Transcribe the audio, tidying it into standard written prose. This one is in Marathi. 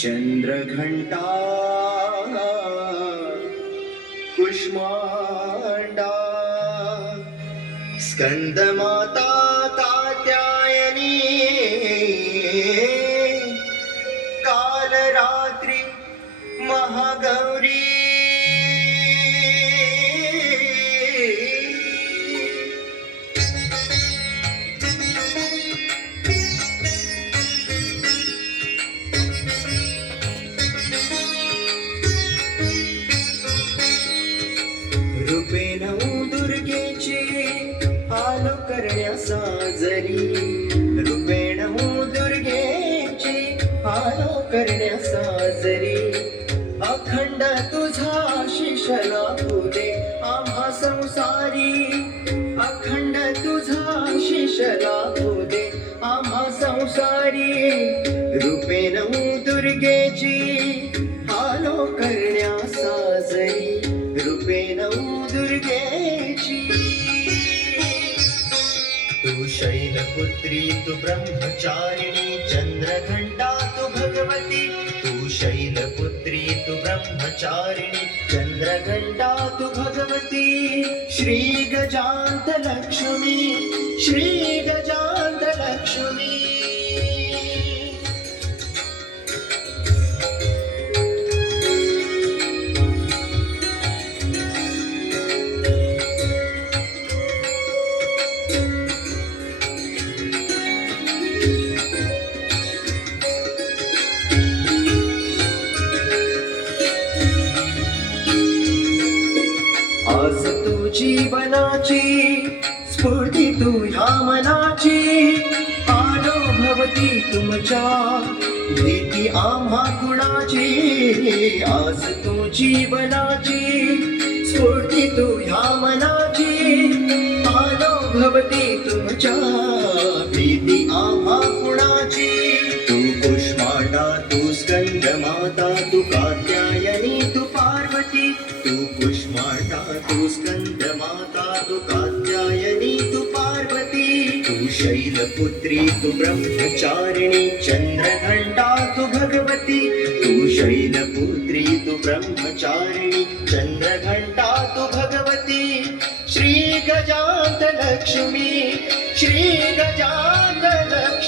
चंद्रघंटा कुष्मांडा स्कंदमाता कात्यायनी कालरात्रि महागौरी रूपेण दुर्गेची आलो करण्यासा जरी रूपेण दुर्गेची आलो करण्यासा जरी अखंड तुझा शिष लागू दे आम्हा संसारी अखंड तुझा शिष लागू दे आम्हा संसारी रूपेण दुर्गेची आलो करण्यासा जरी रूपेण दुर्गेची तू शैलपुत्री तू ब्रह्मचारिणी चंद्रघंटा तू भगवती तू शैलपुत्री तू ब्रह्मचारिणी चंद्रघंटा तू भगवती श्री गजांत लक्ष्मी श्री गजांत लक्ष्मी आज तू जीवनाची स्फूर्ती तू ह्या मनाची अनुभवती तुमच्या भीती आम्हा कुणाची आज तू जीवनाची स्फूर्ती तू ह्या मनाची अनुभवती तुमच्या भीती आम्हा कुणाची तू कुष्मांडा तू स्कंदमाता तू कात्यायनी तू पार्वती तू कुष्मांडा तू स्कंदमाता तू कात्यायनी तू पार्वती तू शैलपुत्री तू ब्रह्मचारिणी चंद्रघंटा तू भगवती तू शैलपुत्री तू ब्रह्मचारिणी चंद्रघंटा तू भगवती श्री गजांत लक्ष्मी श्री गजांत लक्ष्मी